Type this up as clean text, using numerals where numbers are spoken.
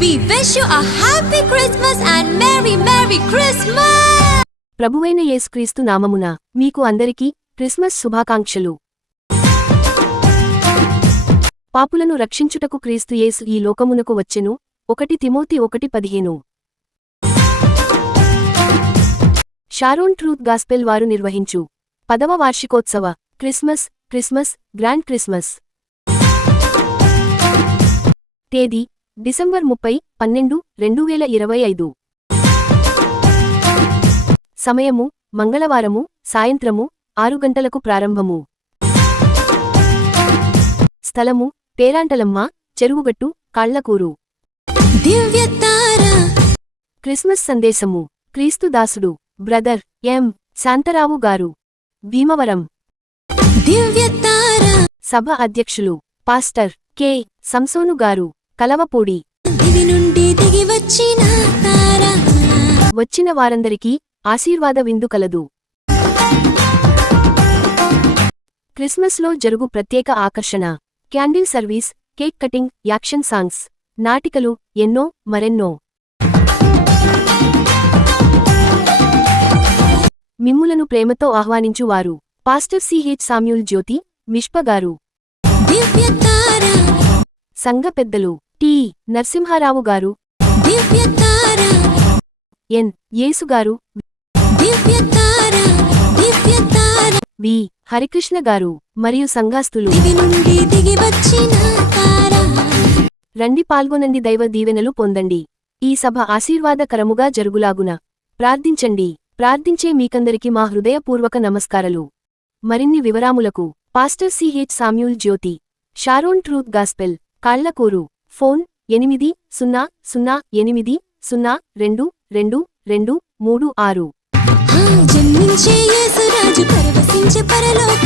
We wish you a happy Christmas and Merry Christmas! ప్రభువైన యేసుక్రీస్తు నామమున మీకు అందరికీ క్రిస్మస్ శుభాకాంక్షలు. పాపులను రక్షించుటకు క్రీస్తు యేసు ఈ లోకమునకు వచ్చెను. 1 తిమోతి 1:15. షారోన్ ట్రూత్ గాస్పెల్ వారు నిర్వహించు 10వ వార్షికోత్సవ క్రిస్మస్ గ్రాండ్ క్రిస్మస్. తేదీ డిసెంబర్ 30, 12, 2025. సమయము మంగళవారము సాయంత్రము 6 గంటలకు ప్రారంభము. స్థలము పేరాంటలమ్మ, చెరువుగట్టు, కాళ్లకూరు. క్రిస్మస్ సందేశము క్రీస్తు దాసుడు బ్రదర్ ఎం. శాంతరావు గారు, భీమవరం. సభ అధ్యక్షులు పాస్టర్ కె. సంసోను గారు, కలవపూడి. వచ్చిన వారందరికీ ఆశీర్వాద విందు కలదు. క్రిస్మస్లో జరుగు ప్రత్యేక ఆకర్షణ candle service, cake cutting, action songs, నాటికలు, ఎన్నో మరెన్నో. మిమ్ములను ప్రేమతో ఆహ్వానించువారు పాస్టర్ సిహెచ్ సామ్యూల్ జ్యోతి, మిష్ప గారు. సంఘ పెద్దలు టి. నరసింహారావు గారు, ఎన్. యేసుగారు, వి. హరికృష్ణ గారు మరియు సంఘాస్తులు. రండి, పాల్గొనండి, దైవ దీవెనలు పొందండి. ఈ సభ ఆశీర్వాదకరముగా జరుగులాగున ప్రార్థించండి. ప్రార్థించే మీకందరికి మా హృదయపూర్వక నమస్కారాలు. మరిన్ని వివరాములకు పాస్టర్ సిహెచ్ సామ్యూల్ జ్యోతి, Sharon truth gospel, Kallakuru. Phone 808022236. జన్మించే యేసు రాజు పరవశించే పరలోక